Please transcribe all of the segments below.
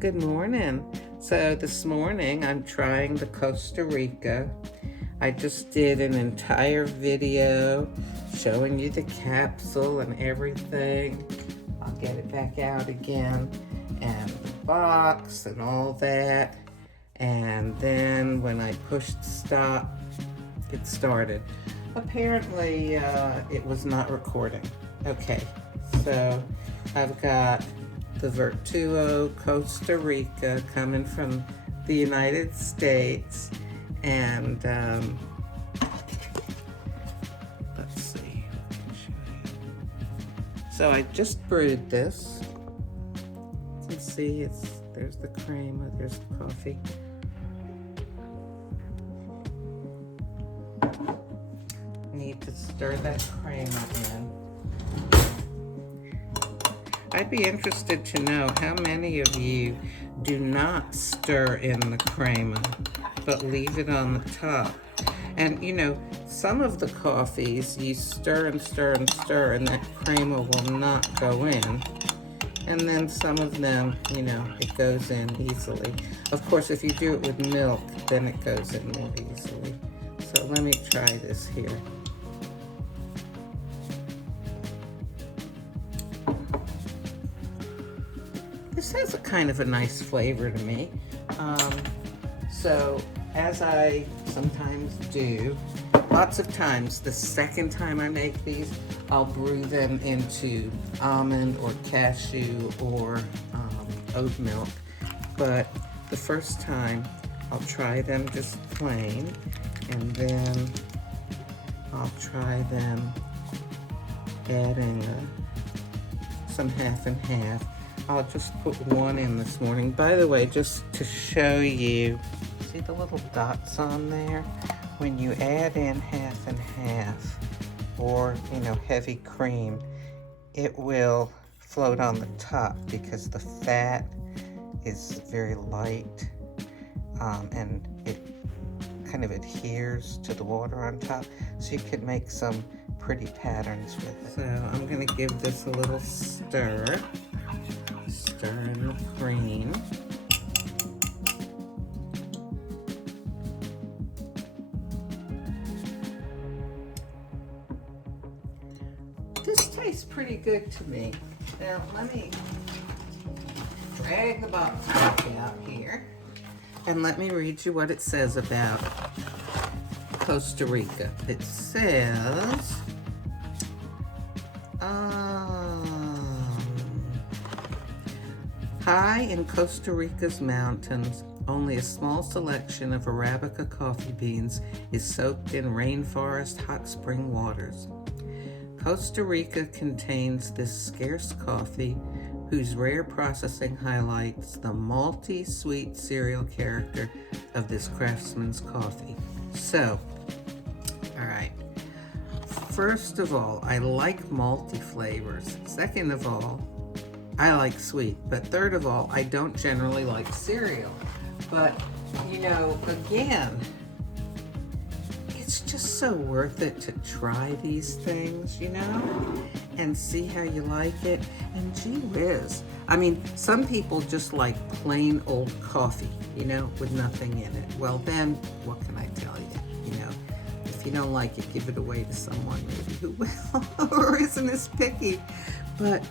Good morning. So this morning I'm trying the Costa Rica. I just did an entire video showing you the capsule and everything. I'll get it back out again, and the box and all that. And then when I pushed stop, it started. Apparently it was not recording. Okay, so I've got the Virtuo Costa Rica coming from the United States, and let's see, I can show you. So I just brewed this. You can see there's the cream, there's the coffee. Need to stir that cream in. I'd be interested to know how many of you do not stir in the crema, but leave it on the top. And you know, some of the coffees you stir and stir and stir and that crema will not go in. And then some of them, you know, it goes in easily. Of course, if you do it with milk, then it goes in more easily. So let me try this here. This has a kind of a nice flavor to me. So as I sometimes do, lots of times, the second time I make these, I'll brew them into almond or cashew or oat milk. But the first time, I'll try them just plain, and then I'll try them adding some half and half. I'll just put one in this morning. By the way, just to show you, see the little dots on there? When you add in half and half, or you know, heavy cream, it will float on the top because the fat is very light, and it kind of adheres to the water on top, so you can make some pretty patterns with it. So I'm gonna give this a little stir. Stir in the cream. This tastes pretty good to me. Now let me drag the box back out here and let me read you what it says about Costa Rica. It says high in Costa Rica's mountains, only a small selection of Arabica coffee beans is soaked in rainforest hot spring waters. Costa Rica contains this scarce coffee, whose rare processing highlights the malty, sweet cereal character of this craftsman's coffee. So, all right. First of all, I like malty flavors. Second of all, I like sweet. But third of all, I don't generally like cereal. But, you know, again, it's just so worth it to try these things, you know, and see how you like it. And gee whiz. I mean, some people just like plain old coffee, you know, with nothing in it. Well, then, what can I tell you? You know, if you don't like it, give it away to someone maybe who will or isn't as picky. But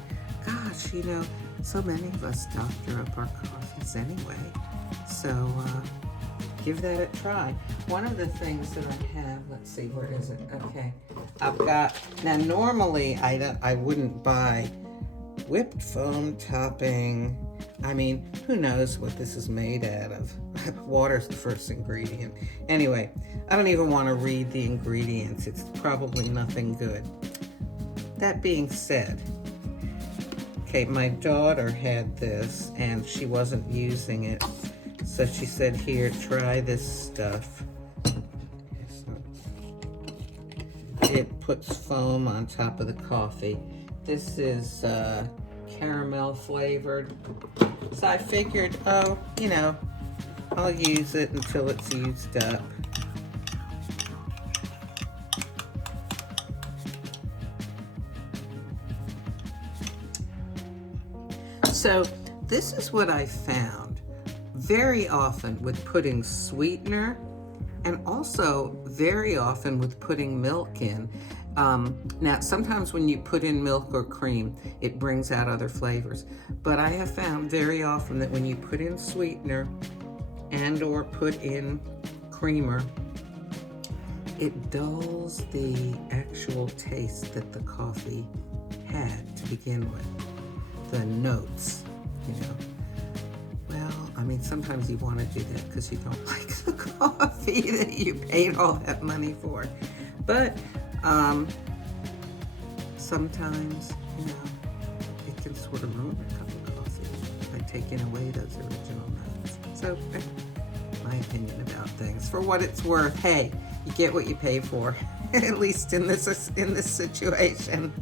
gosh, you know, so many of us doctor up our coffees anyway. So give that a try. One of the things that I have, let's see, where is it? Okay, I've got, now normally I wouldn't buy whipped foam topping. I mean, who knows what this is made out of? Water's the first ingredient. Anyway, I don't even want to read the ingredients. It's probably nothing good. That being said, okay, my daughter had this and she wasn't using it. So she said, here, try this stuff. It puts foam on top of the coffee. This is caramel flavored. So I figured, oh, you know, I'll use it until it's used up. So this is what I found very often with putting sweetener, and also very often with putting milk in. Now, sometimes when you put in milk or cream, it brings out other flavors. But I have found very often that when you put in sweetener and or put in creamer, it dulls the actual taste that the coffee had to begin with. The notes, you know. Well, I mean, sometimes you want to do that because you don't like the coffee that you paid all that money for. But sometimes, you know, it can sort of ruin a cup of coffee by taking away those original notes. So, my opinion about things. For what it's worth, hey, you get what you pay for, at least in this situation.